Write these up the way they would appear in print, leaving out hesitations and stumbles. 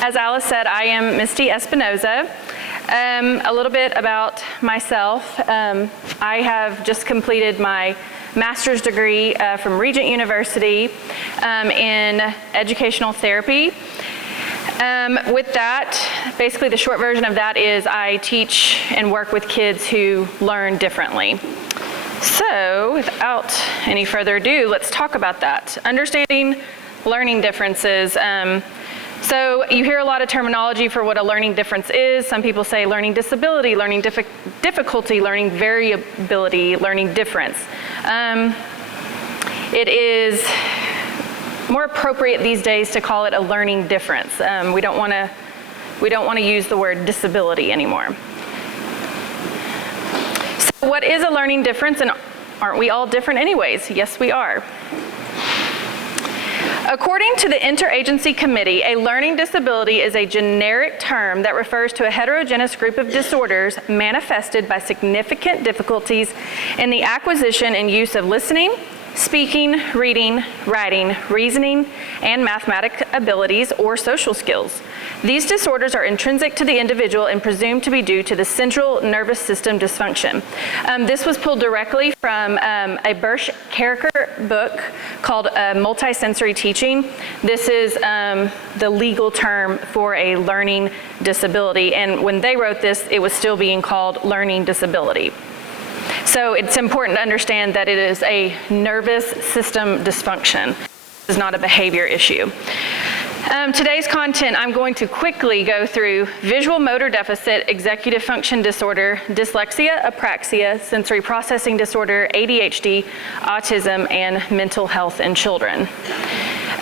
As Alice said, I am Misty Espinosa. A little bit about myself. I have just completed my master's degree from Regent University in educational therapy. With that, basically the short version of that is I teach and work with kids who learn differently. So without any further ado, let's talk about that. Understanding learning differences. So you hear a lot of terminology for what a learning difference is. Some people say learning disability, learning difficulty, learning variability, learning difference. It is more appropriate these days to call it a learning difference. We don't want to use the word disability anymore. So what is a learning difference, and aren't we all different anyways? Yes, we are. According to the Interagency Committee, a learning disability is a generic term that refers to a heterogeneous group of disorders manifested by significant difficulties in the acquisition and use of listening, speaking, reading, writing, reasoning, and mathematic abilities or social skills. These disorders are intrinsic to the individual and presumed to be due to the central nervous system dysfunction. This was pulled directly from a Birch-Carriker book called Multisensory Teaching. This is the legal term for a learning disability, and when they wrote this, it was still being called learning disability. So it's important to understand that it is a nervous system dysfunction. It's not a behavior issue. Today's content, I'm going to quickly go through visual motor deficit, executive function disorder, dyslexia, apraxia, sensory processing disorder, ADHD, autism, and mental health in children.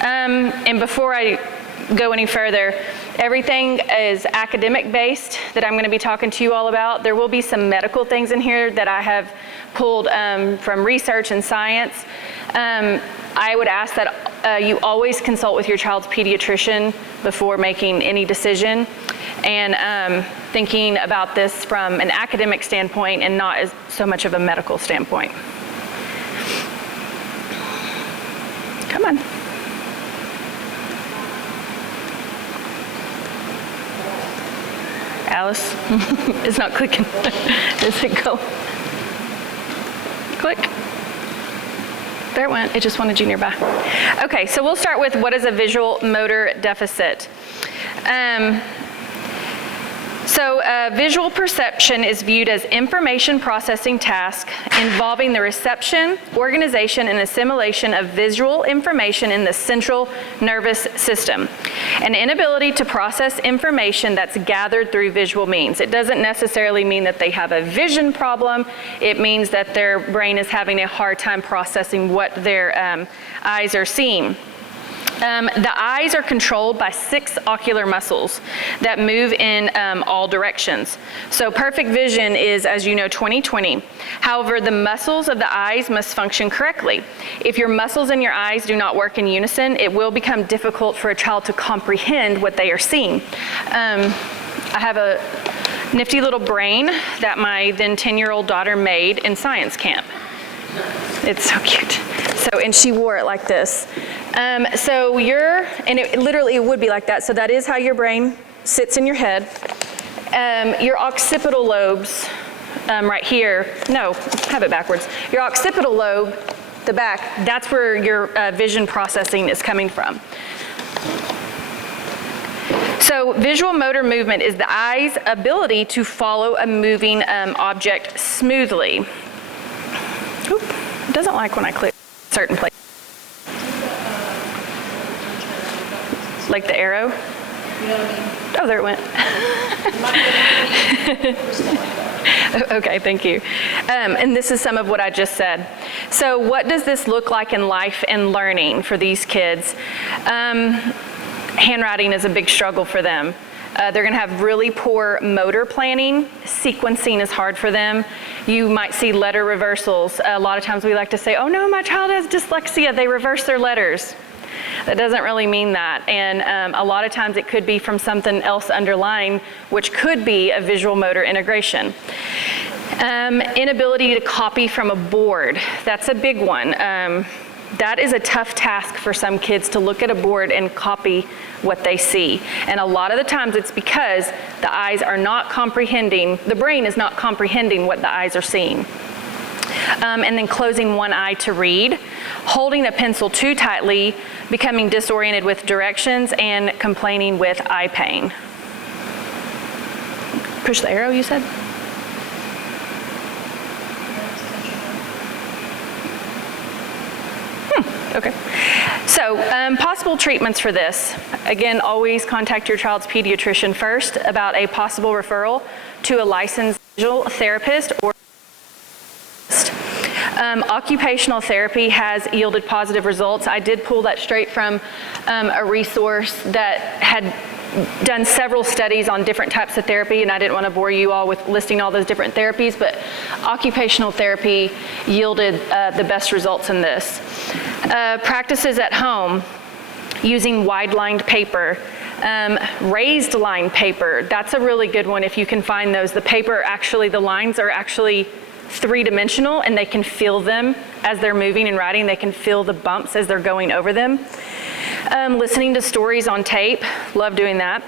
And before I go any further, everything is academic based that I'm going to be talking to you all about. There will be some medical things in here that I have pulled from research and science. I would ask that you always consult with your child's pediatrician before making any decision, and thinking about this from an academic standpoint and not as so much of a medical standpoint. Come on. Alice, it's not clicking. Does it go? Click. There it went. It just wanted you nearby. Okay, so we'll start with what is a visual motor deficit. Visual perception is viewed as information processing task involving the reception, organization, and assimilation of visual information in the central nervous system. An inability to process information that's gathered through visual means. It doesn't necessarily mean that they have a vision problem. It means that their brain is having a hard time processing what their eyes are seeing. The eyes are controlled by 6 ocular muscles that move in all directions. So perfect vision is, as you know, 20/20. However, the muscles of the eyes must function correctly. If your muscles in your eyes do not work in unison, it will become difficult for a child to comprehend what they are seeing. I have a nifty little brain that my then 10-year-old daughter made in science camp. It's so cute. And she wore it like this. And it would be like that. So that is how your brain sits in your head. Your occipital lobes, right here, no, have it backwards. Your occipital lobe, the back, that's where your vision processing is coming from. So visual motor movement is the eye's ability to follow a moving object smoothly. Oop, it doesn't like when I click certain places. Like the arrow? Oh, there it went. Okay, thank you. And this is some of what I just said. So what does this look like in life and learning for these kids? Handwriting is a big struggle for them. They're going to have really poor motor planning. Sequencing is hard for them. You might see letter reversals. A lot of times we like to say, oh no, my child has dyslexia. They reverse their letters. That doesn't really mean that. And a lot of times it could be from something else underlying, which could be a visual motor integration. Inability to copy from a board. That's a big one. That is a tough task for some kids to look at a board and copy what they see. And a lot of the times it's because the eyes are not comprehending, the brain is not comprehending what the eyes are seeing. And then closing one eye to read, holding a pencil too tightly, becoming disoriented with directions, and complaining with eye pain. Push the arrow, you said? Okay. So possible treatments for this. Again, always contact your child's pediatrician first about a possible referral to a licensed visual therapist or occupational therapy has yielded positive results. I did pull that straight from a resource that had done several studies on different types of therapy, and I didn't want to bore you all with listing all those different therapies, but occupational therapy yielded the best results in this. Practices at home using wide-lined paper, raised line paper, that's a really good one if you can find those. The paper actually, the lines are actually three-dimensional and they can feel them as they're moving and writing. They can feel the bumps as they're going over them. Listening to stories on tape, love doing that.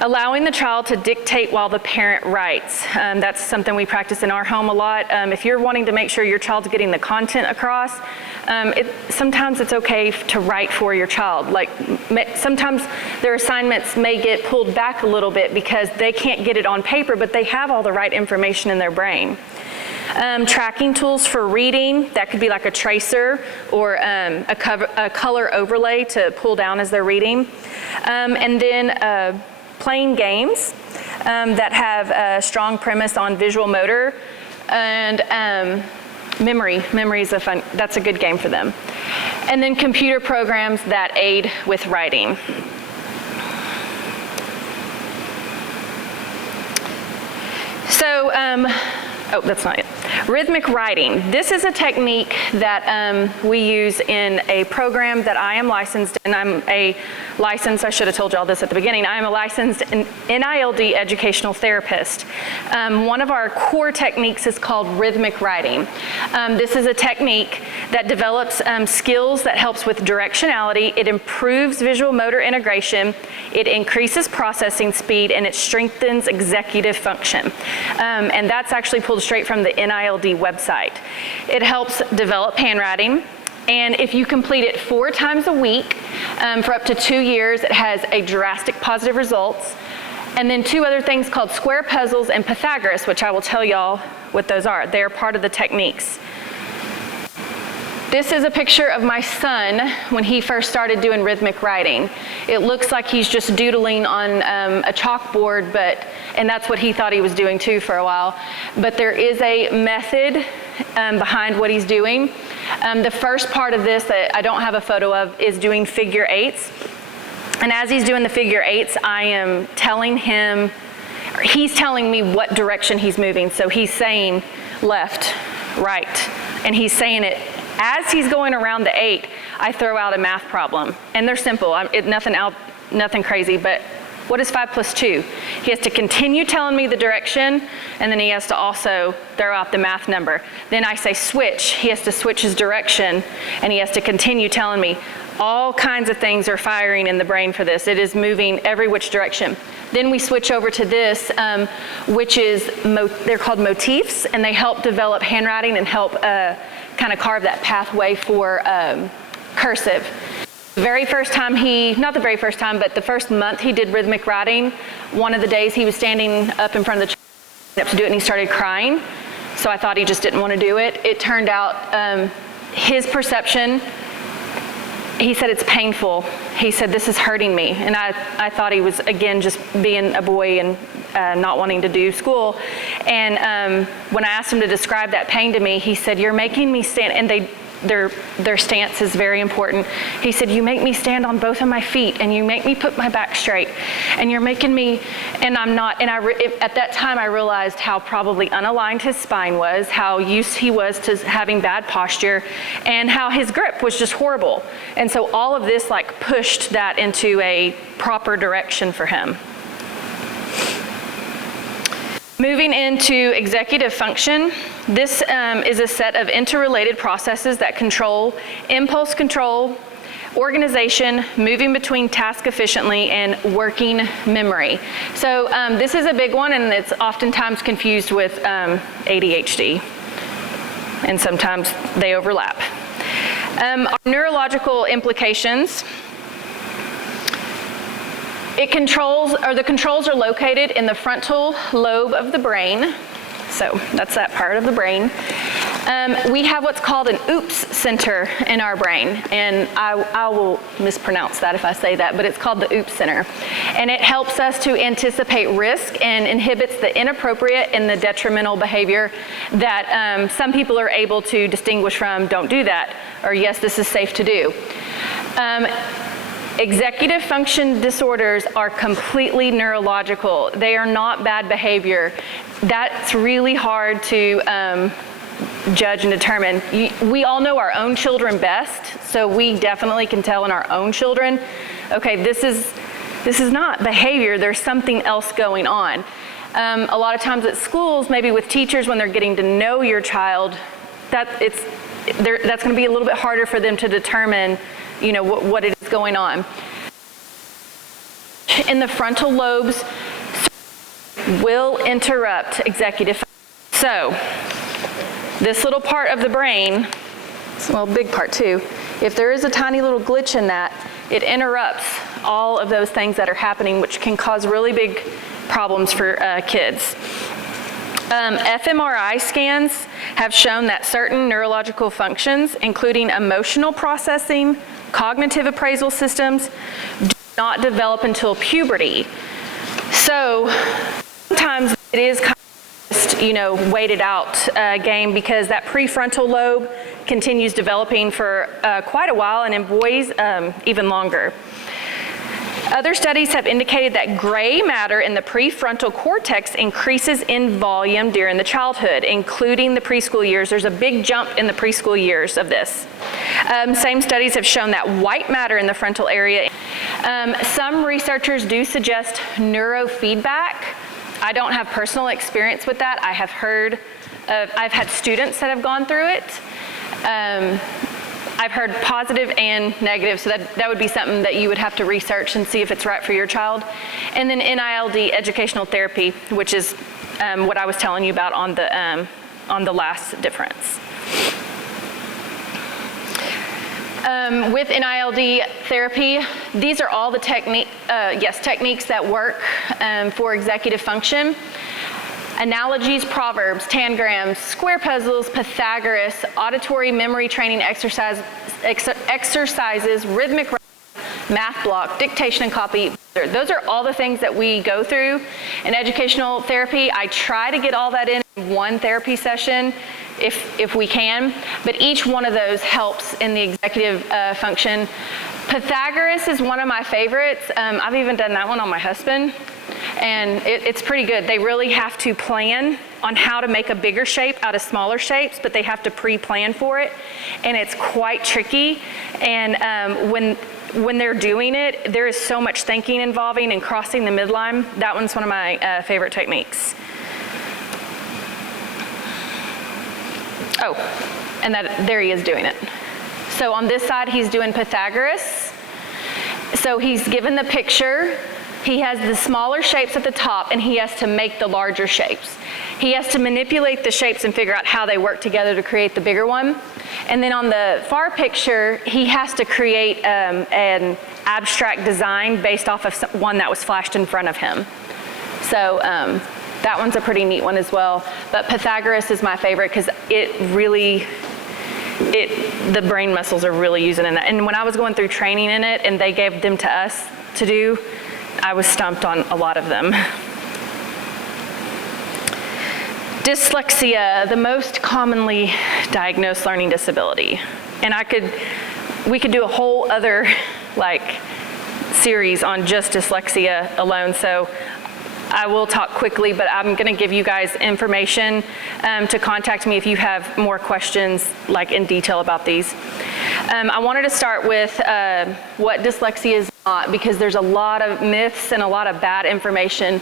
Allowing the child to dictate while the parent writes. That's something we practice in our home a lot. If you're wanting to make sure your child's getting the content across, sometimes it's okay to write for your child. Like sometimes their assignments may get pulled back a little bit because they can't get it on paper, but they have all the right information in their brain. Tracking tools for reading, that could be like a tracer or a color overlay to pull down as they're reading. And then playing games that have a strong premise on visual motor and memory. Memory is that's a good game for them. And then computer programs that aid with writing. So, oh, that's not it. Rhythmic writing. This is a technique that we use in a program that I am licensed in. I'm a licensed, I should have told you all this at the beginning, I am a licensed NILD educational therapist. One of our core techniques is called rhythmic writing. This is a technique that develops skills that helps with directionality, it improves visual motor integration, it increases processing speed, and it strengthens executive function. And that's actually pulled straight from the NILD website. It helps develop handwriting, and if you complete it 4 times a week for up to 2 years, it has a drastic positive results. And then 2 other things called square puzzles and Pythagoras, which I will tell y'all what those are. They are part of the techniques. This is a picture of my son when he first started doing rhythmic writing. It looks like he's just doodling on a chalkboard, and that's what he thought he was doing too for a while. But there is a method behind what he's doing. The first part of this that I don't have a photo of is doing figure 8s. And as he's doing the figure 8s, I am telling him, he's telling me what direction he's moving. So he's saying left, right, and he's saying it. As he's going around the 8, I throw out a math problem. And they're simple, nothing crazy, but what is 5 plus 2? He has to continue telling me the direction, and then he has to also throw out the math number. Then I say switch, he has to switch his direction, and he has to continue telling me. All kinds of things are firing in the brain for this. It is moving every which direction. Then we switch over to this, which is, they're called motifs, and they help develop handwriting and help kind of carve that pathway for cursive. Very first time not the very first time, but the first month he did rhythmic writing, one of the days he was standing up in front of the chair to do it, and he started crying. So I thought he just didn't want to do it. It turned out his perception, he said it's painful. He said, this is hurting me. And I thought he was, again, just being a boy and not wanting to do school. And when I asked him to describe that pain to me, he said, you're making me stand, and their stance is very important. He said, you make me stand on both of my feet, and you make me put my back straight, and you're making me, and I'm not, and at that time I realized how probably unaligned his spine was, how used he was to having bad posture, and how his grip was just horrible. And so all of this like pushed that into a proper direction for him. Moving into executive function, this is a set of interrelated processes that control impulse control, organization, moving between tasks efficiently, and working memory. So this is a big one, and it's oftentimes confused with ADHD, and sometimes they overlap. Our neurological implications. The controls are located in the frontal lobe of the brain. So that's that part of the brain. We have what's called an oops center in our brain, and I will mispronounce that if I say that, but it's called the oops center. And it helps us to anticipate risk and inhibits the inappropriate and the detrimental behavior that some people are able to distinguish from don't do that, or yes, this is safe to do. Executive function disorders are completely neurological. They are not bad behavior. That's really hard to judge and determine. We all know our own children best, so we definitely can tell in our own children, okay, this is not behavior, there's something else going on. A lot of times at schools, maybe with teachers, when they're getting to know your child, that's going to be a little bit harder for them to determine what it is going on. In the frontal lobes will interrupt executive function. So this little part of the brain, well, big part too, if there is a tiny little glitch in that, it interrupts all of those things that are happening, which can cause really big problems for kids. fMRI scans have shown that certain neurological functions, including emotional processing, cognitive appraisal systems, do not develop until puberty. So sometimes it is kind of just, waited out game, because that prefrontal lobe continues developing for quite a while, and in boys even longer. Other studies have indicated that gray matter in the prefrontal cortex increases in volume during the childhood, including the preschool years. There's a big jump in the preschool years of this. Same studies have shown that white matter in the frontal area. Some researchers do suggest neurofeedback. I don't have personal experience with that. I have heard I've had students that have gone through it. I've heard positive and negative, so that would be something that you would have to research and see if it's right for your child. And then NILD, educational therapy, which is what I was telling you about on the last difference. With NILD therapy, these are all the techniques that work for executive function. Analogies, proverbs, tangrams, square puzzles, Pythagoras, auditory memory training exercises, rhythmic math block, dictation and copy. Those are all the things that we go through in educational therapy. I try to get all that in one therapy session if we can, but each one of those helps in the executive function. Pythagoras is one of my favorites. I've even done that one on my husband, and it's pretty good. They really have to plan on how to make a bigger shape out of smaller shapes, but they have to pre-plan for it, and it's quite tricky. And when they're doing it, there is so much thinking involving and crossing the midline. That one's one of my favorite techniques. Oh, and there he is doing it. So on this side, he's doing Pythagoras. So he's given the picture. He has the smaller shapes at the top, and he has to make the larger shapes. He has to manipulate the shapes and figure out how they work together to create the bigger one. And then on the far picture, he has to create an abstract design based off of one that was flashed in front of him. So that one's a pretty neat one as well. But Pythagoras is my favorite because the brain muscles are really using in that. And when I was going through training in it and they gave them to us to do, I was stumped on a lot of them. Dyslexia, the most commonly diagnosed learning disability. And we could do a whole other series on just dyslexia alone. So I will talk quickly, but I'm going to give you guys information to contact me if you have more questions in detail about these. I wanted to start with what dyslexia is not, because there's a lot of myths and a lot of bad information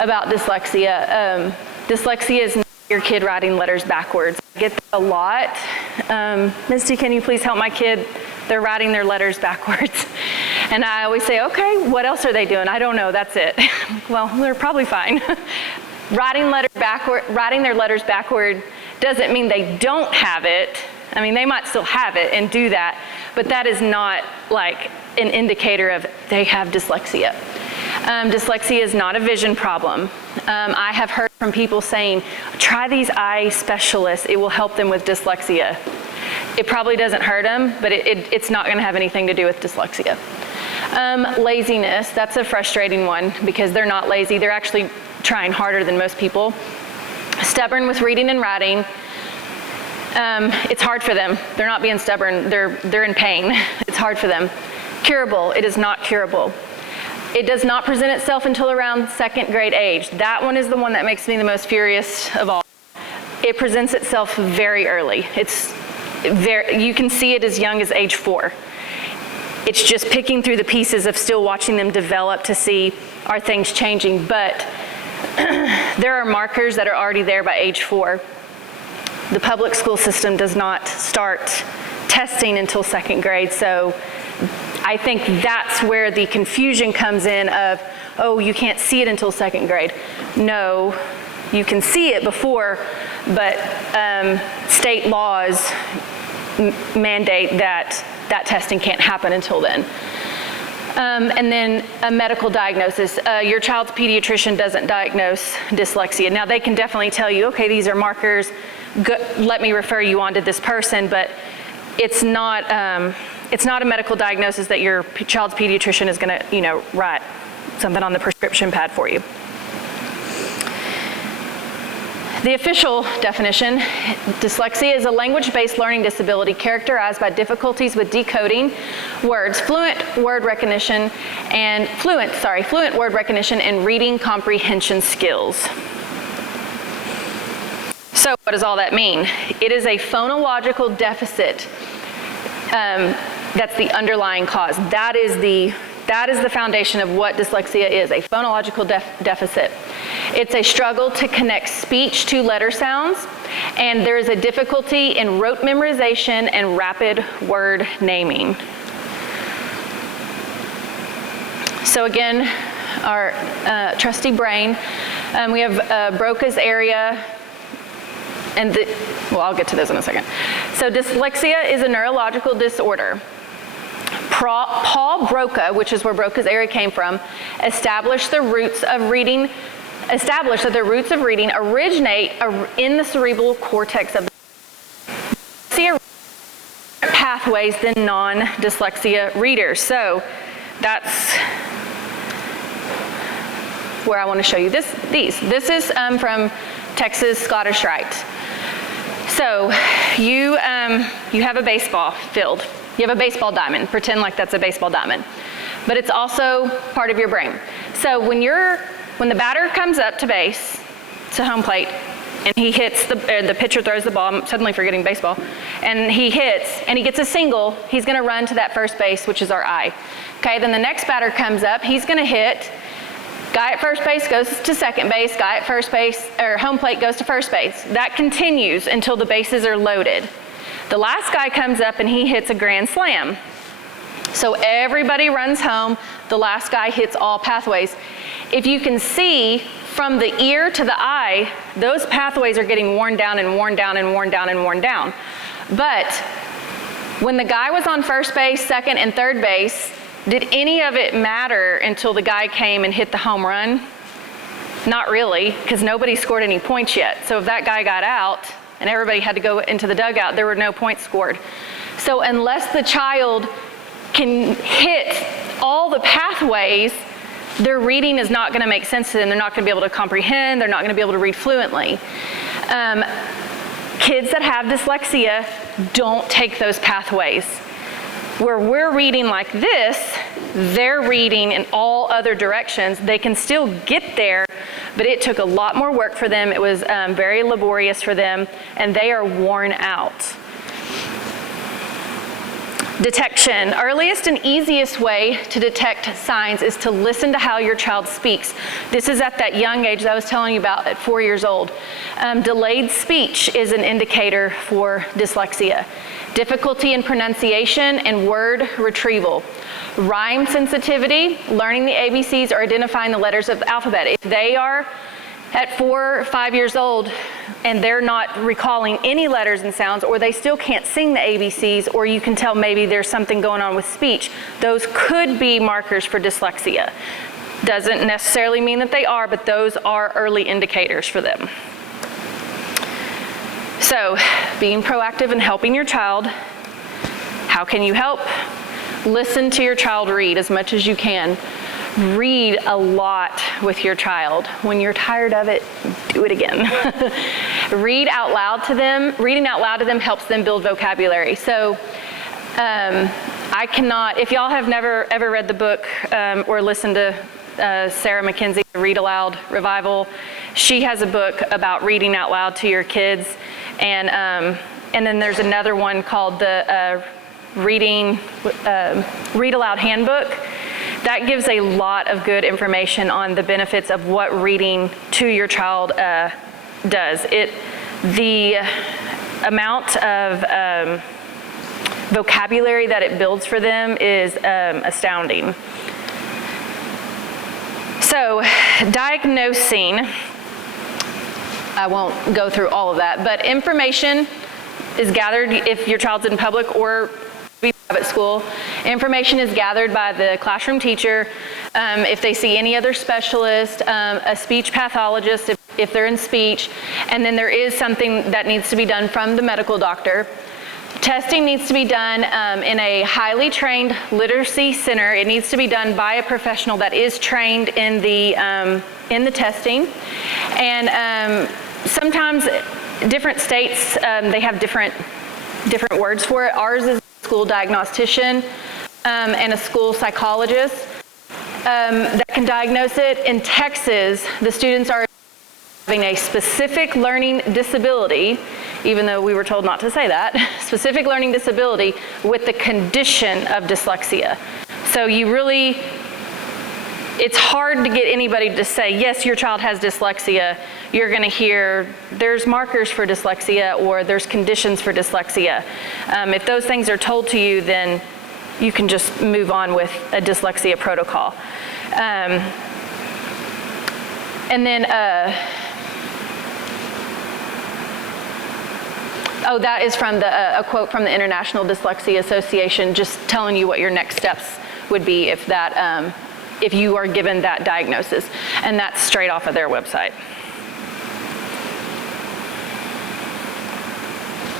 about dyslexia. Dyslexia is not your kid writing letters backwards. I get that a lot. Misty, can you please help my kid? They're writing their letters backwards. And I always say, okay, what else are they doing? I don't know, that's it. Well, they're probably fine. Writing their letters backward doesn't mean they don't have it. I mean, they might still have it and do that, but that is not like an indicator of they have dyslexia. Dyslexia is not a vision problem. I have heard from people saying, try these eye specialists, it will help them with dyslexia. It probably doesn't hurt them, but it's not gonna have anything to do with dyslexia. Laziness, that's a frustrating one because they're not lazy, they're actually trying harder than most people. Stubborn with reading and writing, it's hard for them. They're not being stubborn, they're in pain. It's hard for them. Curable, it is not curable. It does not present itself until around 2nd grade age. That one is the one that makes me the most furious of all. It presents itself very early. You can see it as young as age 4. It's just picking through the pieces of still watching them develop to see, are things changing? But there are markers that are already there by age 4. The public school system does not start testing until 2nd grade, so I think that's where the confusion comes in of, oh, you can't see it until 2nd grade. No, you can see it before, but state laws mandate that testing can't happen until then. And then a medical diagnosis. Your child's pediatrician doesn't diagnose dyslexia. Now they can definitely tell you, okay, these are markers, let me refer you on to this person, but it's not a medical diagnosis that your child's pediatrician is gonna, write something on the prescription pad for you. The official definition, dyslexia is a language-based learning disability characterized by difficulties with decoding words, fluent word recognition and reading comprehension skills. So what does all that mean? It is a phonological deficit. That's the underlying cause. That is the foundation of what dyslexia is, a phonological deficit. It's a struggle to connect speech to letter sounds, and there is a difficulty in rote memorization and rapid word naming. So again, our trusty brain, we have Broca's area, and I'll get to those in a second. So dyslexia is a neurological disorder. Paul Broca, which is where Broca's area came from, established that the roots of reading originate in the cerebral cortex of the pathways than non-dyslexia readers. So that's where I want to show you these. This is from Texas Scottish Rite. So you have a baseball field. You have a baseball diamond. Pretend like that's a baseball diamond. But it's also part of your brain. So when the batter comes up to base, to home plate, and he hits the pitcher throws the ball, I'm suddenly forgetting baseball, and he hits, and he gets a single, he's gonna run to that first base, which is our eye. Okay, then the next batter comes up, he's gonna hit, guy at first base goes to second base, guy at first base, or home plate goes to first base. That continues until the bases are loaded. The last guy comes up and he hits a grand slam. So everybody runs home, the last guy hits all pathways. If you can see from the ear to the eye, those pathways are getting worn down and worn down and worn down and worn down. But when the guy was on first base, second, and third base, did any of it matter until the guy came and hit the home run? Not really, because nobody scored any points yet. So if that guy got out and everybody had to go into the dugout, there were no points scored. So unless the child can hit all the pathways, their reading is not going to make sense to them. They're not going to be able to comprehend. They're not going to be able to read fluently. Kids that have dyslexia don't take those pathways. Where we're reading like this, they're reading in all other directions. They can still get there, but it took a lot more work for them. It was very laborious for them, and they are worn out. Detection. Earliest and easiest way to detect signs is to listen to how your child speaks. This is at that young age that I was telling you about at 4 years old. Delayed speech is an indicator for dyslexia. Difficulty in pronunciation and word retrieval. Rhyme sensitivity, learning the ABCs or identifying the letters of the alphabet. If they are at 4 or 5 years old and they're not recalling any letters and sounds, or they still can't sing the ABCs, or you can tell maybe there's something going on with speech, those could be markers for dyslexia. Doesn't necessarily mean that they are, but those are early indicators for them. So, being proactive and helping your child. How can you help? Listen to your child read as much as you can. Read a lot with your child. When you're tired of it, do it again. Read out loud to them. Reading out loud to them helps them build vocabulary. So I cannot, if y'all have never ever read the book or listened to Sarah McKenzie, Read Aloud Revival, she has a book about reading out loud to your kids. And then there's another one called the Read Aloud Handbook. That gives a lot of good information on the benefits of what reading to your child does. The amount of vocabulary that it builds for them is astounding. So, diagnosing, I won't go through all of that, but information is gathered if your child's in public or private school. Information is gathered by the classroom teacher, if they see any other specialist, a speech pathologist if they're in speech, and then there is something that needs to be done from the medical doctor. Testing needs to be done in a highly trained literacy center. It needs to be done by a professional that is trained in the testing. And sometimes different states, they have different words for it. Ours is school diagnostician and a school psychologist that can diagnose it. In Texas, the students are having a specific learning disability, even though we were told not to say that, specific learning disability with the condition of dyslexia. So it's hard to get anybody to say, yes, your child has dyslexia. You're going to hear there's markers for dyslexia or there's conditions for dyslexia. If those things are told to you, then you can just move on with a dyslexia protocol. And then, that is from a quote from the International Dyslexia Association, just telling you what your next steps would be if you are given that diagnosis. And that's straight off of their website.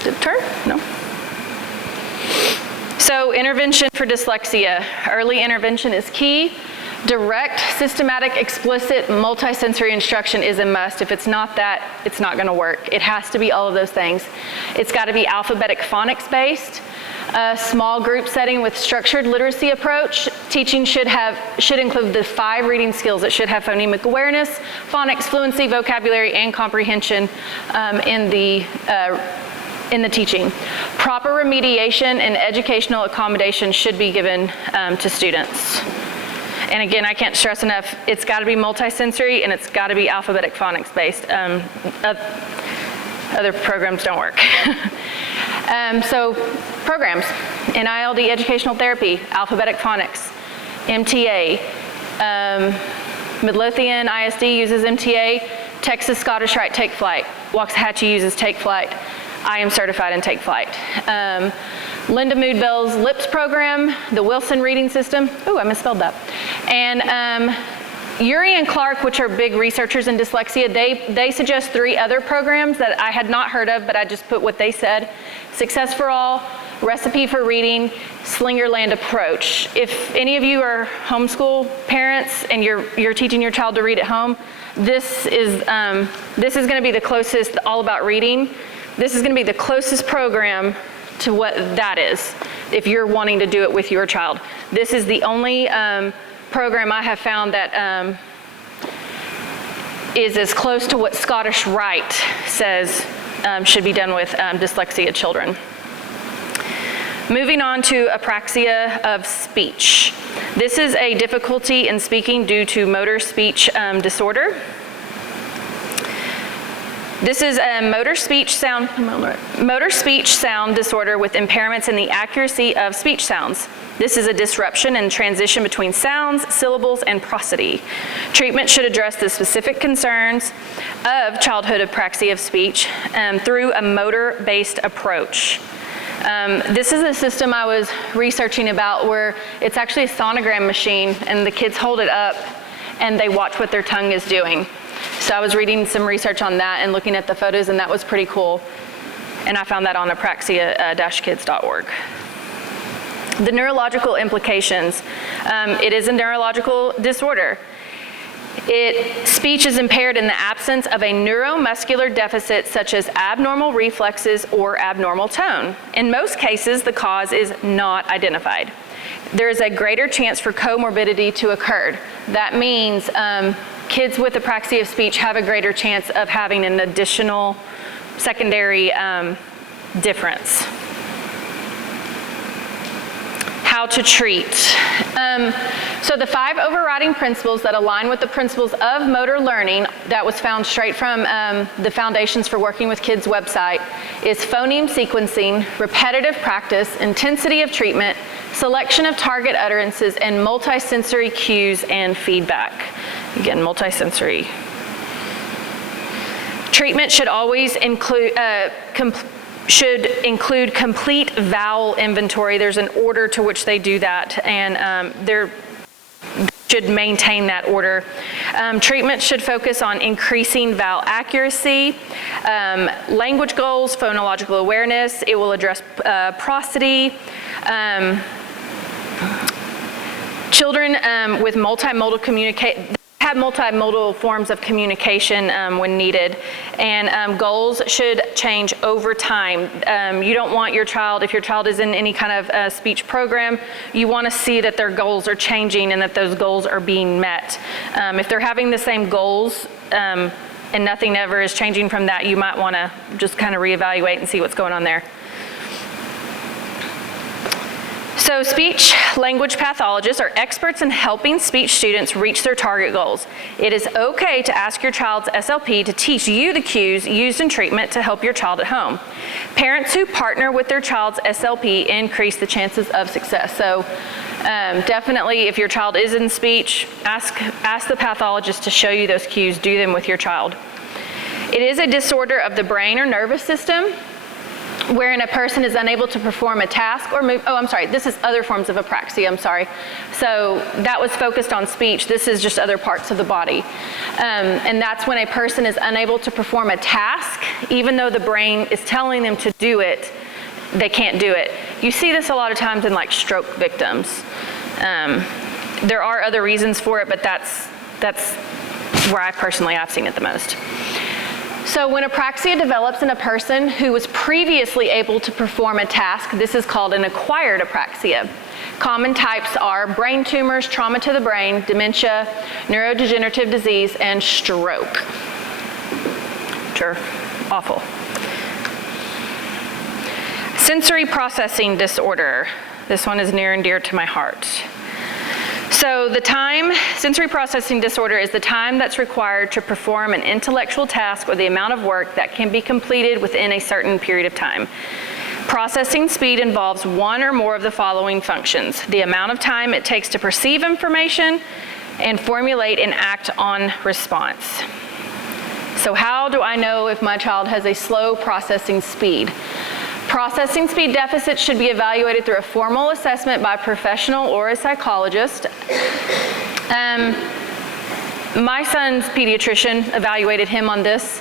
Did it turn? No. So intervention for dyslexia. Early intervention is key. Direct, systematic, explicit, multisensory instruction is a must. If it's not that, it's not going to work. It has to be all of those things. It's got to be alphabetic phonics based. A small group setting with structured literacy approach. Teaching should include the 5 reading skills. It should have phonemic awareness, phonics, fluency, vocabulary, and comprehension in the teaching. Proper remediation and educational accommodation should be given to students. And again, I can't stress enough, it's got to be multisensory and it's got to be alphabetic phonics based. Other programs don't work. So programs, NILD educational therapy, alphabetic phonics, MTA, Midlothian ISD uses MTA, Texas Scottish Rite Take Flight, Waxahachie uses Take Flight. I am certified in Take Flight. Linda Mood-Bell's LIPS program, the Wilson Reading System. Ooh, I misspelled that. And Urey and Clark, which are big researchers in dyslexia, they suggest 3 other programs that I had not heard of, but I just put what they said. Success for All, Recipe for Reading, Slingerland Approach. If any of you are homeschool parents and you're teaching your child to read at home, this is going to be the closest, all about reading. This is going to be the closest program to what that is, if you're wanting to do it with your child. This is the only program I have found that is as close to what Scottish Rite says should be done with dyslexia children. Moving on to apraxia of speech. This is a difficulty in speaking due to motor speech disorder. This is a motor speech sound disorder with impairments in the accuracy of speech sounds. This is a disruption in transition between sounds, syllables, and prosody. Treatment should address the specific concerns of childhood apraxia of speech through a motor-based approach. This is a system I was researching about where it's actually a sonogram machine, and the kids hold it up and they watch what their tongue is doing. So I was reading some research on that and looking at the photos, and that was pretty cool. And I found that on apraxia-kids.org. The neurological implications. It is a neurological disorder. Speech is impaired in the absence of a neuromuscular deficit such as abnormal reflexes or abnormal tone. In most cases, the cause is not identified. There is a greater chance for comorbidity to occur. That means kids with apraxia of speech have a greater chance of having an additional secondary difference. How to treat. So the 5 overriding principles that align with the principles of motor learning that was found straight from the Foundations for Working with Kids website is phoneme sequencing, repetitive practice, intensity of treatment, selection of target utterances, and multisensory cues and feedback. Again, multisensory. Treatment should always include complete vowel inventory. There's an order to which they do that, and they should maintain that order. Treatment should focus on increasing vowel accuracy, language goals, phonological awareness. It will address prosody. Children with multimodal communication have multimodal forms of communication when needed, and goals should change over time. You don't want your child, if your child is in any kind of speech program, you want to see that their goals are changing and that those goals are being met. If they're having the same goals and nothing ever is changing from that, you might want to just kind of reevaluate and see what's going on there. So speech language pathologists are experts in helping speech students reach their target goals. It is okay to ask your child's SLP to teach you the cues used in treatment to help your child at home. Parents who partner with their child's SLP increase the chances of success. So definitely, if your child is in speech, ask the pathologist to show you those cues. Do them with your child. It is a disorder of the brain or nervous system wherein a person is unable to perform a task or move. Oh, I'm sorry, this is other forms of apraxia, I'm sorry. So that was focused on speech. This is just other parts of the body. And that's when a person is unable to perform a task, even though the brain is telling them to do it, they can't do it. You see this a lot of times in like stroke victims. There are other reasons for it, but that's where I've seen it the most. So when apraxia develops in a person who was previously able to perform a task, this is called an acquired apraxia. Common types are brain tumors, trauma to the brain, dementia, neurodegenerative disease, and stroke, which are awful. Sensory processing disorder. This one is near and dear to my heart. So sensory processing disorder is the time that's required to perform an intellectual task or the amount of work that can be completed within a certain period of time. Processing speed involves one or more of the following functions: the amount of time it takes to perceive information and formulate and act on response. So how do I know if my child has a slow processing speed? Processing speed deficits should be evaluated through a formal assessment by a professional or a psychologist. My son's pediatrician evaluated him on this,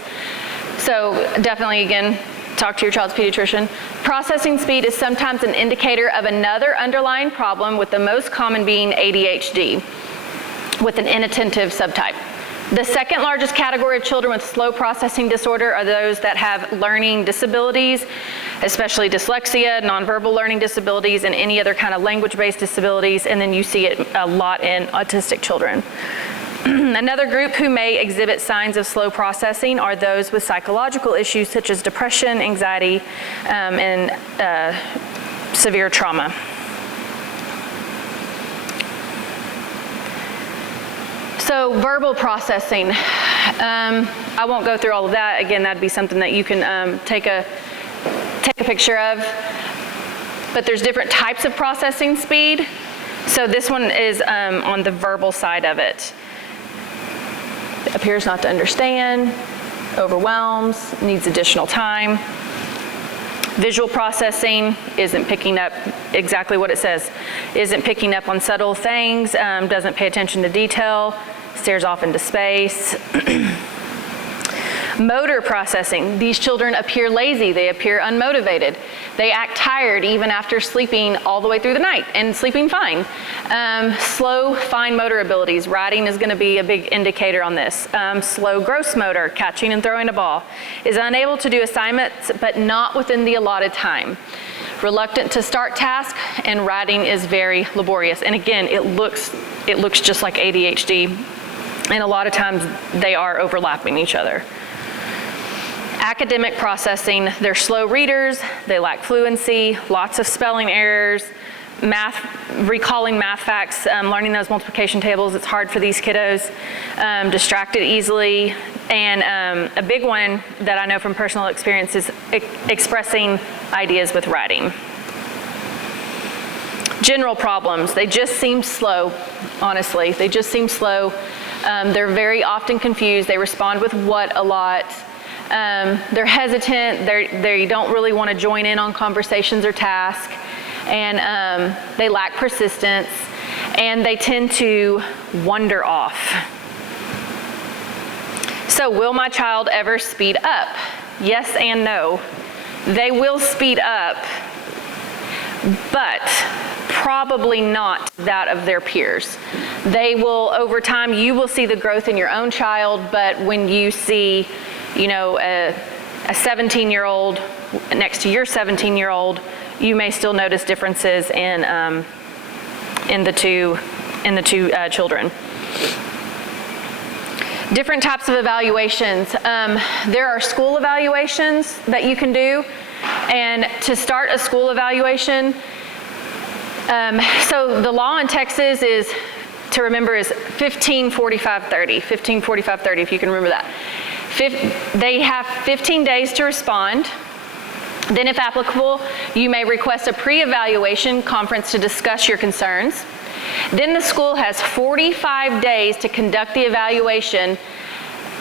so definitely, again, talk to your child's pediatrician. Processing speed is sometimes an indicator of another underlying problem, with the most common being ADHD, with an inattentive subtype. The second largest category of children with slow processing disorder are those that have learning disabilities, especially dyslexia, nonverbal learning disabilities, and any other kind of language-based disabilities, and then you see it a lot in autistic children. Another group who may exhibit signs of slow processing are those with psychological issues such as depression, anxiety, and severe trauma. So verbal processing. I won't go through all of that. Again, that'd be something that you can take a picture of. But there's different types of processing speed. So this one is on the verbal side of it. Appears not to understand, overwhelms, needs additional time. Visual processing isn't picking up exactly what it says. Isn't picking up on subtle things, doesn't pay attention to detail, stares off into space. Motor processing. These children appear lazy. They appear unmotivated. They act tired even after sleeping all the way through the night and sleeping fine. Slow, fine motor abilities. Writing is going to be a big indicator on this. Slow gross motor, catching and throwing a ball. Is unable to do assignments but not within the allotted time. Reluctant to start tasks, and writing is very laborious. And again, it looks just like ADHD, and a lot of times they are overlapping each other. Academic processing, they're slow readers, they lack fluency, lots of spelling errors, recalling math facts, learning those multiplication tables, it's hard for these kiddos, distracted easily, and a big one that I know from personal experience is expressing ideas with writing. General problems, they just seem slow, honestly, they just seem slow. They're very often confused, they respond with what a lot. They're hesitant, they don't really want to join in on conversations or tasks, and they lack persistence, and they tend to wander off. So will my child ever speed up? Yes and no. They will speed up, but probably not that of their peers. They will, over time, you will see the growth in your own child, but when you see a 17-year-old next to your 17-year-old, you may still notice differences in the two children. Different types of evaluations. There are school evaluations that you can do, and to start a school evaluation, so the law in Texas is 15-45-30. 15-45-30, if you can remember that. They have 15 days to respond. Then, if applicable, you may request a pre-evaluation conference to discuss your concerns. Then the school has 45 days to conduct the evaluation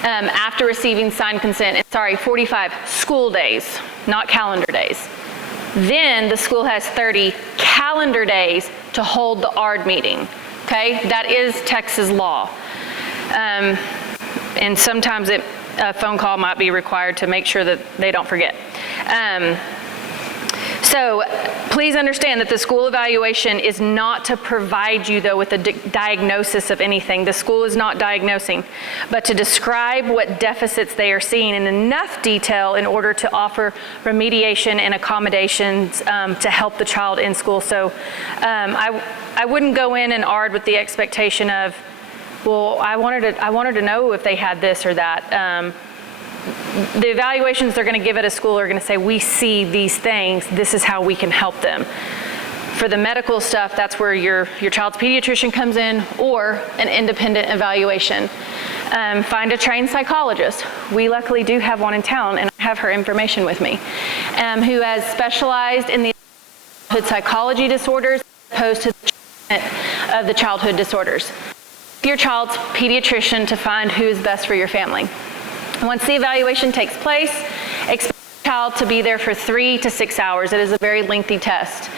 after receiving signed consent. 45 school days, not calendar days. Then the school has 30 calendar days to hold the ARD meeting. Okay, that is Texas law. And sometimes a phone call might be required to make sure that they don't forget. So please understand that the school evaluation is not to provide you, though, with a diagnosis of anything. The school is not diagnosing, but to describe what deficits they are seeing in enough detail in order to offer remediation and accommodations to help the child in school. So I wouldn't go in and ARD with the expectation of, well, I wanted to know if they had this or that. The evaluations they're going to give at a school are going to say, we see these things, this is how we can help them. For the medical stuff, that's where your child's pediatrician comes in, or an independent evaluation. Find a trained psychologist. We luckily do have one in town, and I have her information with me, who has specialized in the childhood psychology disorders as opposed to the treatment of the childhood disorders. Your child's pediatrician to find who is best for your family. Once the evaluation takes place, expect the child to be there for 3 to 6 hours. It is a very lengthy test.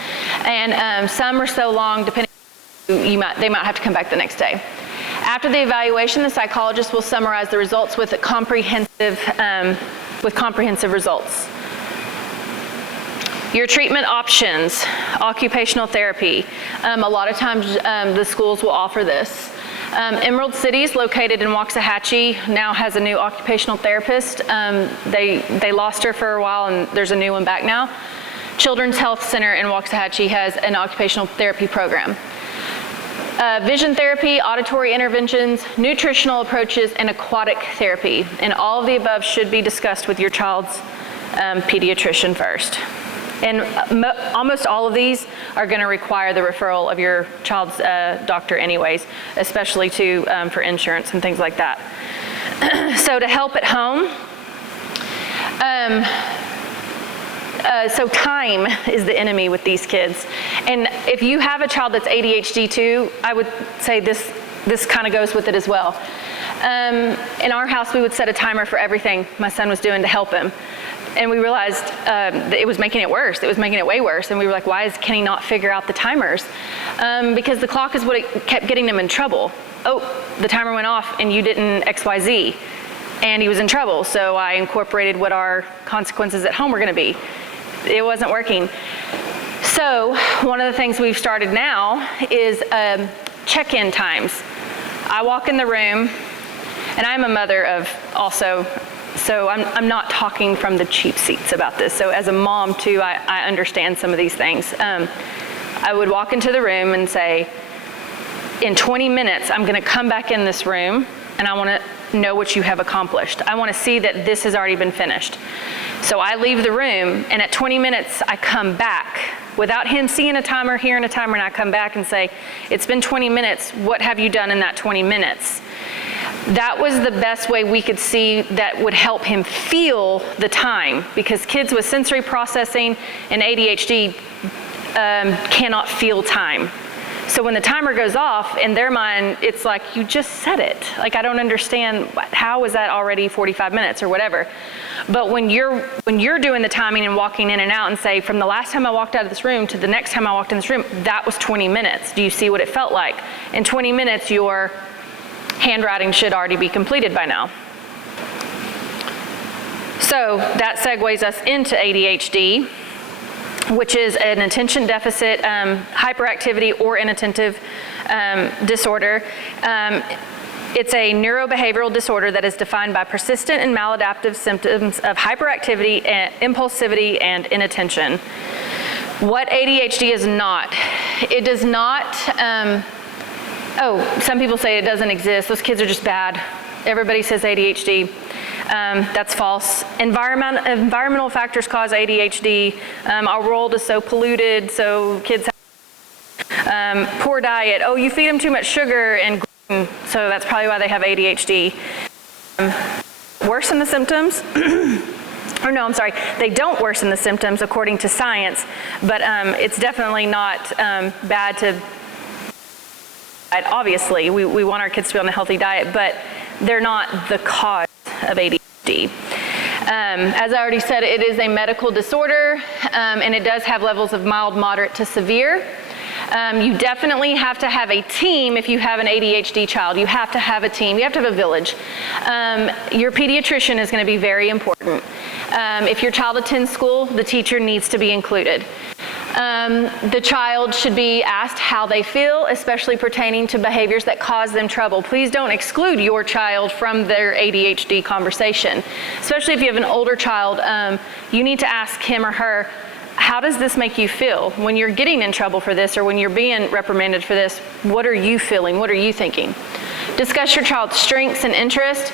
And some are so long, depending on they might have to come back the next day. After the evaluation, the psychologist will summarize the results with comprehensive results. Your treatment options, occupational therapy. A lot of times the schools will offer this. Emerald Cities, located in Waxahachie, now has a new occupational therapist. They lost her for a while, and there's a new one back now. Children's Health Center in Waxahachie has an occupational therapy program. Vision therapy, auditory interventions, nutritional approaches, and aquatic therapy. And all of the above should be discussed with your child's pediatrician first. And almost all of these are going to require the referral of your child's doctor anyways, especially for insurance and things like that. So to help at home, so time is the enemy with these kids. And if you have a child that's ADHD too, I would say this kind of goes with it as well. In our house, we would set a timer for everything my son was doing to help him. And we realized that it was making it worse. It was making it way worse. And we were like, can he not figure out the timers? Because the clock is what kept getting him in trouble. Oh, the timer went off and you didn't XYZ. And he was in trouble. So I incorporated what our consequences at home were going to be. It wasn't working. So one of the things we've started now is check-in times. I walk in the room, and I'm a mother of also, so I'm not talking from the cheap seats about this. So as a mom too, I understand some of these things. I would walk into the room and say, in 20 minutes, I'm gonna come back in this room and I wanna know what you have accomplished. I wanna see that this has already been finished. So I leave the room, and at 20 minutes, I come back without him seeing a timer, hearing a timer, and I come back and say, it's been 20 minutes, what have you done in that 20 minutes? That was the best way we could see that would help him feel the time, because kids with sensory processing and ADHD cannot feel time. So when the timer goes off, in their mind, it's like, you just said it. Like, I don't understand, how is that already 45 minutes or whatever? But when you're doing the timing and walking in and out and say, from the last time I walked out of this room to the next time I walked in this room, that was 20 minutes. Do you see what it felt like? In 20 minutes, your handwriting should already be completed by now. So that segues us into ADHD, which is an attention deficit hyperactivity or inattentive disorder. It's a neurobehavioral disorder that is defined by persistent and maladaptive symptoms of hyperactivity, impulsivity, and inattention. What ADHD is not, it does not, some people say it doesn't exist. Those kids are just bad. Everybody says ADHD. That's false. Environmental factors cause ADHD. Our world is so polluted, so kids have poor diet. Oh, you feed them too much sugar and gluten, so that's probably why they have ADHD. Worsen the symptoms. Or no, I'm sorry, they don't worsen the symptoms according to science, but it's definitely not bad to, obviously, we want our kids to be on a healthy diet, but they're not the cause of ADHD. As I already said, it is a medical disorder, and it does have levels of mild, moderate to severe. You definitely have to have a team if you have an ADHD child. You have to have a team. You have to have a village. Your pediatrician is going to be very important. If your child attends school, the teacher needs to be included. The child should be asked how they feel, especially pertaining to behaviors that cause them trouble. Please don't exclude your child from their ADHD conversation. Especially if you have an older child, you need to ask him or her, how does this make you feel? When you're getting in trouble for this or when you're being reprimanded for this, what are you feeling? What are you thinking? Discuss your child's strengths and interests.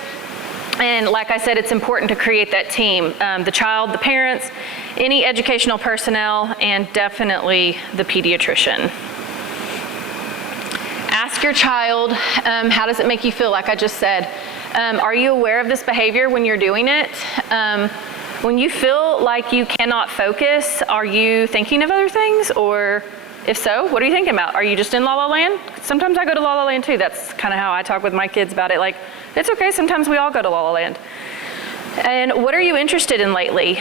And like I said, it's important to create that team. The child, the parents, any educational personnel, and definitely the pediatrician. Ask your child, how does it make you feel? Like I just said, are you aware of this behavior when you're doing it? When you feel like you cannot focus, are you thinking of other things? Or if so, what are you thinking about? Are you just in La La Land? Sometimes I go to La La Land too. That's kind of how I talk with my kids about it. Like, it's okay, sometimes we all go to La La Land. And what are you interested in lately?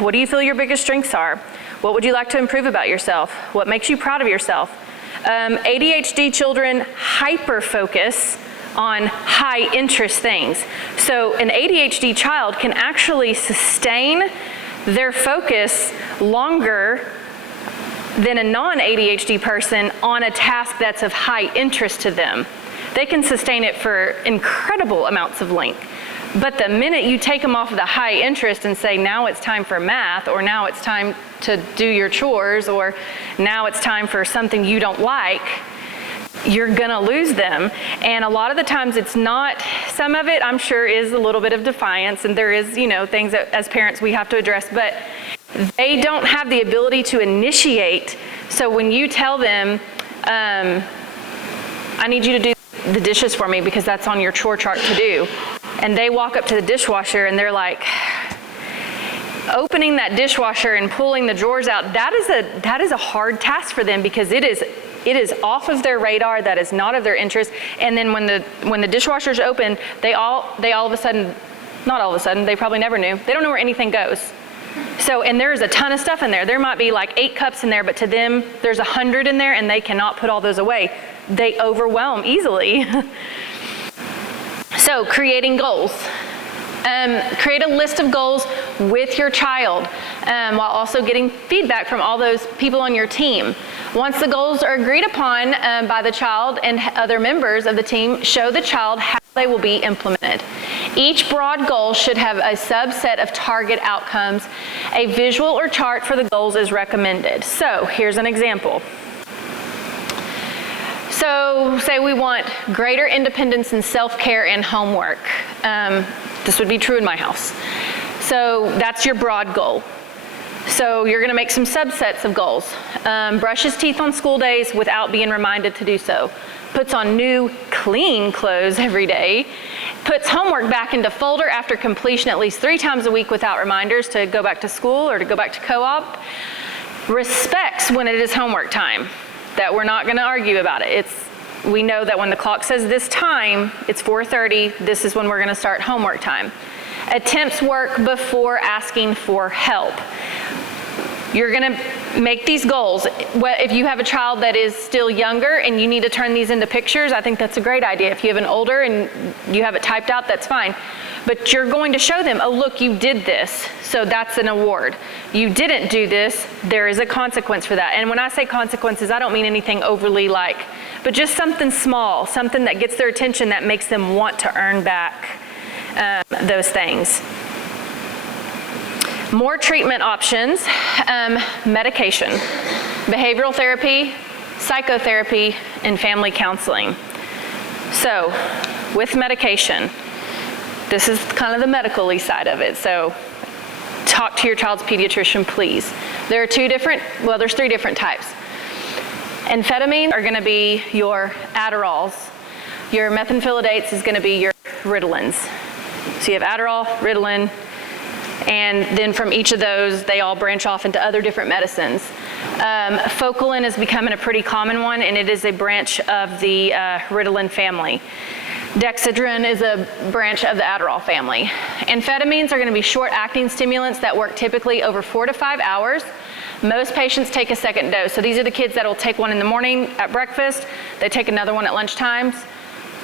What do you feel your biggest strengths are? What would you like to improve about yourself? What makes you proud of yourself? ADHD children hyper-focus on high interest things. So an ADHD child can actually sustain their focus longer than a non-ADHD person on a task that's of high interest to them. They can sustain it for incredible amounts of length. But the minute you take them off of the high interest and say, now it's time for math, or now it's time to do your chores, or now it's time for something you don't like, you're gonna lose them. And a lot of the times it's not, some of it I'm sure is a little bit of defiance, and there is, things that as parents we have to address, but they don't have the ability to initiate. So when you tell them, I need you to do the dishes for me because that's on your chore chart to do, and they walk up to the dishwasher and they're like, opening that dishwasher and pulling the drawers out, that is a hard task for them because it is off of their radar, that is not of their interest. And then when the dishwasher's open, they all of a sudden, not all of a sudden, they probably never knew, they don't know where anything goes. So, and there's a ton of stuff in there. There might be like 8 cups in there, but to them, there's 100 in there and they cannot put all those away. They overwhelm easily. So, creating goals. Create a list of goals with your child while also getting feedback from all those people on your team. Once the goals are agreed upon by the child and other members of the team, show the child how they will be implemented. Each broad goal should have a subset of target outcomes. A visual or chart for the goals is recommended. So here's an example. So say we want greater independence in self-care and homework. This would be true in my house. So that's your broad goal. So you're going to make some subsets of goals. Brushes teeth on school days without being reminded to do so. Puts on new, clean clothes every day. Puts homework back into folder after completion at least 3 times a week without reminders to go back to school or to go back to co-op. Respects when it is homework time. That we're not going to argue about it. We know that when the clock says this time, it's 4:30, this is when we're going to start homework time. Attempts work before asking for help. You're going to make these goals. If you have a child that is still younger and you need to turn these into pictures, I think that's a great idea. If you have an older and you have it typed out, that's fine. But you're going to show them, oh, look, you did this, so that's an award. You didn't do this, there is a consequence for that. And when I say consequences, I don't mean anything overly but just something small, something that gets their attention that makes them want to earn back those things. More treatment options, medication, behavioral therapy, psychotherapy, and family counseling. So, with medication, this is kind of the medical-y side of it, so talk to your child's pediatrician, please. There's 3 different types. Amphetamines are going to be your Adderalls. Your methylphenidates is going to be your Ritalins. So you have Adderall, Ritalin, and then from each of those, they all branch off into other different medicines. Focalin is becoming a pretty common one, and it is a branch of the Ritalin family. Dexedrine is a branch of the Adderall family. Amphetamines are going to be short-acting stimulants that work typically over 4 to 5 hours. Most patients take a second dose. So these are the kids that will take one in the morning at breakfast. They take another one at lunchtimes.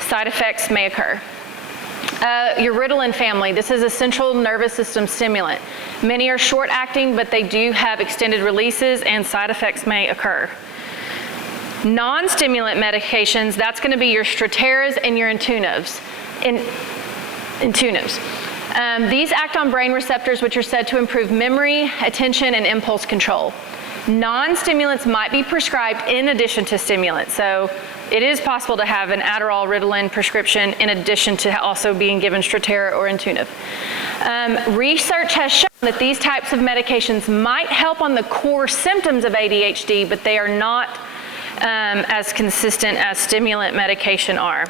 Side effects may occur. Your Ritalin family, this is a central nervous system stimulant. Many are short-acting, but they do have extended releases and side effects may occur. Non-stimulant medications, that's going to be your Strateras and your Intunivs. These act on brain receptors which are said to improve memory, attention, and impulse control. Non-stimulants might be prescribed in addition to stimulants. So it is possible to have an Adderall, Ritalin prescription in addition to also being given Stratera or Intuniv. Research has shown that these types of medications might help on the core symptoms of ADHD, but they are not as consistent as stimulant medication are.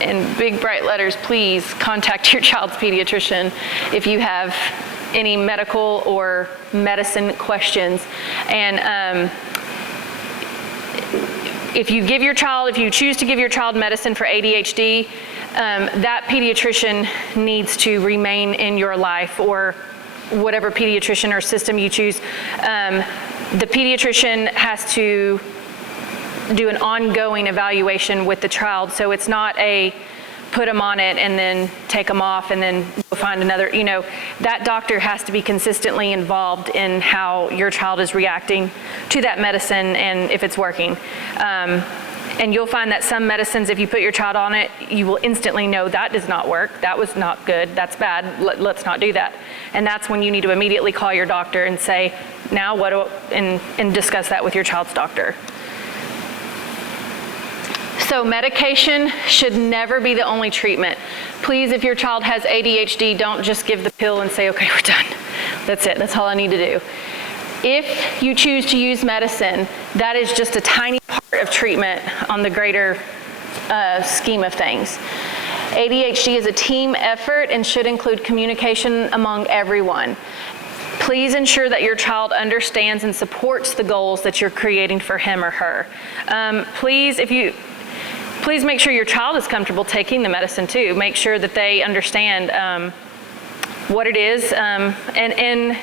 In big bright letters, please contact your child's pediatrician if you have any medical or medicine questions. And if you choose to give your child medicine for ADHD, that pediatrician needs to remain in your life, or whatever pediatrician or system you choose. The pediatrician has to do an ongoing evaluation with the child, so it's not a put them on it and then take them off and then go find another. That doctor has to be consistently involved in how your child is reacting to that medicine and if it's working. And you'll find that some medicines, if you put your child on it, you will instantly know that does not work, that was not good, that's bad, let's not do that. And that's when you need to immediately call your doctor and say, now and discuss that with your child's doctor. So medication should never be the only treatment. Please, if your child has ADHD, don't just give the pill and say, okay, we're done. That's it. That's all I need to do. If you choose to use medicine, that is just a tiny part of treatment on the greater scheme of things. ADHD is a team effort and should include communication among everyone. Please ensure that your child understands and supports the goals that you're creating for him or her. Please make sure your child is comfortable taking the medicine too. Make sure that they understand what it is, and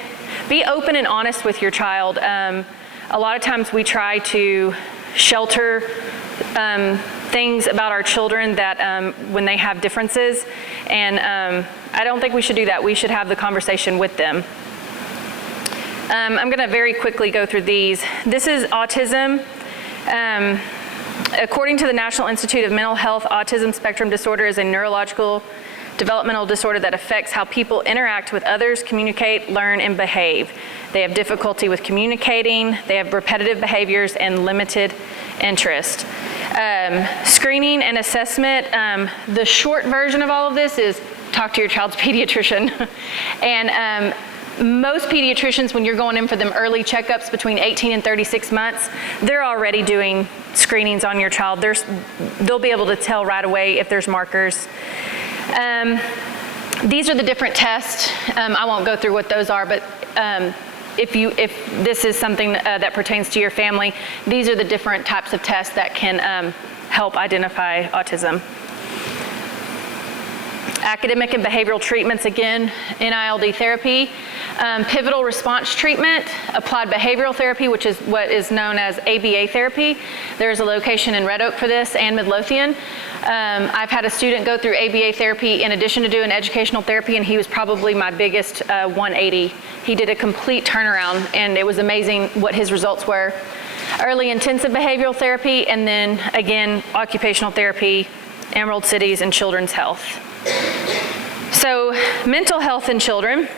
be open and honest with your child. A lot of times we try to shelter things about our children that when they have differences, and I don't think we should do that. We should have the conversation with them. I'm going to very quickly go through these. This is autism. According to the National Institute of Mental Health, autism spectrum disorder is a neurological developmental disorder that affects how people interact with others, communicate, learn, and behave. They have difficulty with communicating, they have repetitive behaviors, and limited interest. Screening and assessment, the short version of all of this is talk to your child's pediatrician. And most pediatricians, when you're going in for them early checkups between 18 and 36 months, they're already doing screenings on your child. They'll be able to tell right away if there's markers. These are the different tests. I won't go through what those are, but if this is something that pertains to your family, these are the different types of tests that can help identify autism. Academic and behavioral treatments, again, NILD therapy, pivotal response treatment, applied behavioral therapy, which is what is known as ABA therapy. There's a location in Red Oak for this and Midlothian. I've had a student go through ABA therapy in addition to doing educational therapy, and he was probably my biggest 180. He did a complete turnaround, and it was amazing what his results were. Early intensive behavioral therapy, and then again, occupational therapy, Emerald Cities, and children's health. So, mental health in children.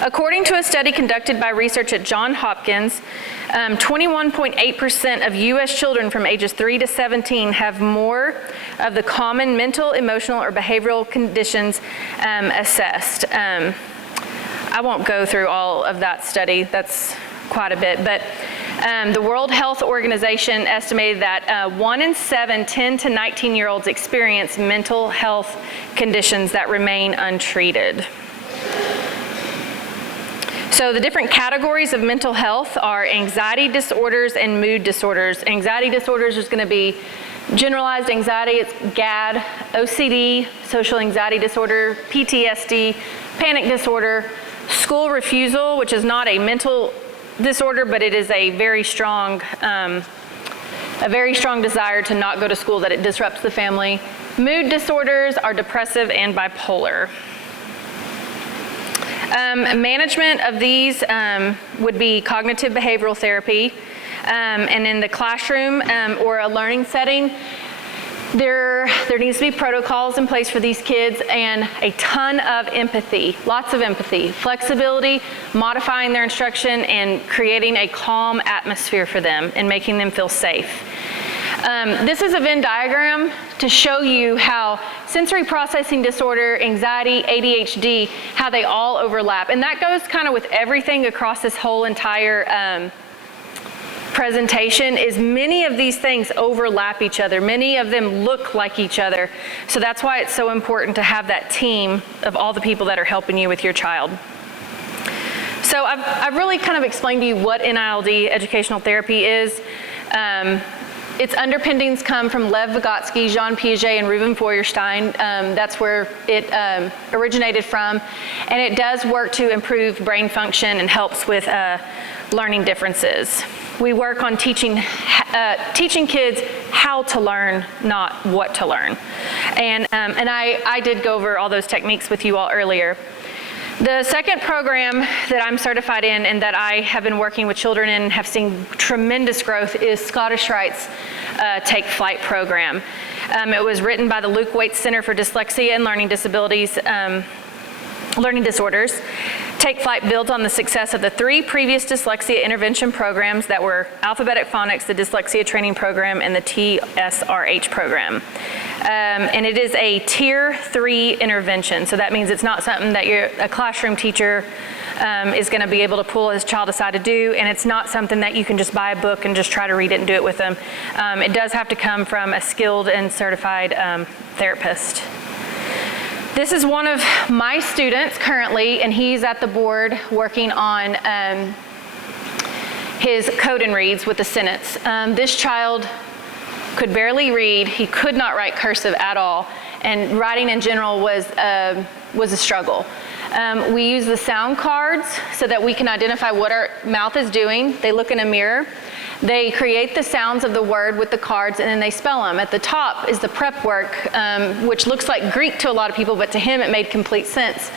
According to a study conducted by research at Johns Hopkins, 21.8% of U.S. children from ages 3 to 17 have more of the common mental, emotional, or behavioral conditions assessed. I won't go through all of that study. That's quite a bit, but the World Health Organization estimated that 1 in 7 10 to 19-year-olds experience mental health conditions that remain untreated. So the different categories of mental health are anxiety disorders and mood disorders. Anxiety disorders is going to be generalized anxiety, it's GAD, OCD, social anxiety disorder, PTSD, panic disorder, school refusal, which is not a mental disorder, but it is a very strong desire to not go to school, that it disrupts the family. Mood disorders are depressive and bipolar. Management of these would be cognitive behavioral therapy, and in the classroom or a learning setting, there needs to be protocols in place for these kids, and a ton of empathy, lots of empathy, flexibility, modifying their instruction, and creating a calm atmosphere for them and making them feel safe. This is a Venn diagram to show you how sensory processing disorder, anxiety, ADHD, how they all overlap. And that goes kind of with everything across this whole entire presentation, is many of these things overlap each other. Many of them look like each other. So that's why it's so important to have that team of all the people that are helping you with your child. So I've really kind of explained to you what NILD educational therapy is. Its underpinnings come from Lev Vygotsky, Jean Piaget, and Reuven Feuerstein. That's where it originated from. And it does work to improve brain function and helps with learning differences. We work on teaching kids how to learn, not what to learn. And I did go over all those techniques with you all earlier. The second program that I'm certified in and that I have been working with children in and have seen tremendous growth is Scottish Rite's Take Flight program. It was written by the Luke Waite Center for Dyslexia and Learning Disorders. Take Flight builds on the success of the 3 previous dyslexia intervention programs that were Alphabetic Phonics, the Dyslexia Training Program, and the TSRH program. And it is a Tier 3 intervention, so that means it's not something that a classroom teacher is going to be able to pull his child aside to do, and it's not something that you can just buy a book and just try to read it and do it with them. It does have to come from a skilled and certified therapist. This is one of my students currently, and he's at the board working on his code and reads with the sentence. This child could barely read. He could not write cursive at all, and writing in general was a struggle. We use the sound cards so that we can identify what our mouth is doing. They look in a mirror. They create the sounds of the word with the cards, and then they spell them. At the top is the prep work, which looks like Greek to a lot of people, but to him it made complete sense.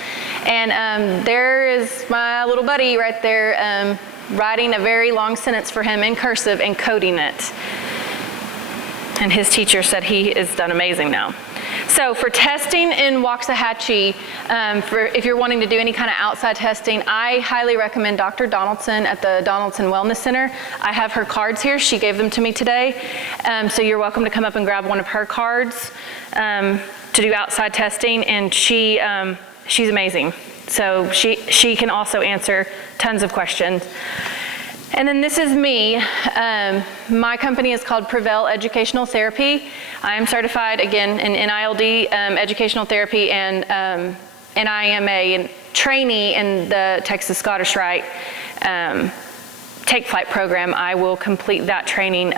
And there is my little buddy right there writing a very long sentence for him in cursive and coding it. And his teacher said he has done amazing now. So for testing in Waxahachie, if you're wanting to do any kind of outside testing, I highly recommend Dr. Donaldson at the Donaldson Wellness Center. I have her cards here. She gave them to me today. So you're welcome to come up and grab one of her cards to do outside testing, and she's amazing. So she can also answer tons of questions. And then this is me. My company is called Prevail Educational Therapy. I am certified, again, in NILD Educational Therapy, and I am a trainee in the Texas Scottish Rite Take Flight program. I will complete that training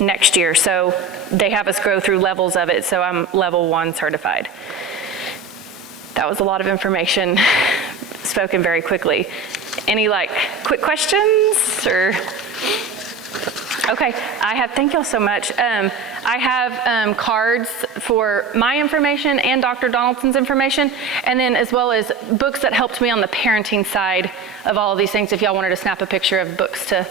next year. So they have us go through levels of it, so I'm level 1 certified. That was a lot of information spoken very quickly. Any quick questions or? Okay, thank y'all so much. I have cards for my information and Dr. Donaldson's information, and then as well as books that helped me on the parenting side of all of these things if y'all wanted to snap a picture of books to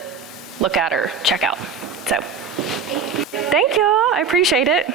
look at or check out. So, thank y'all, I appreciate it.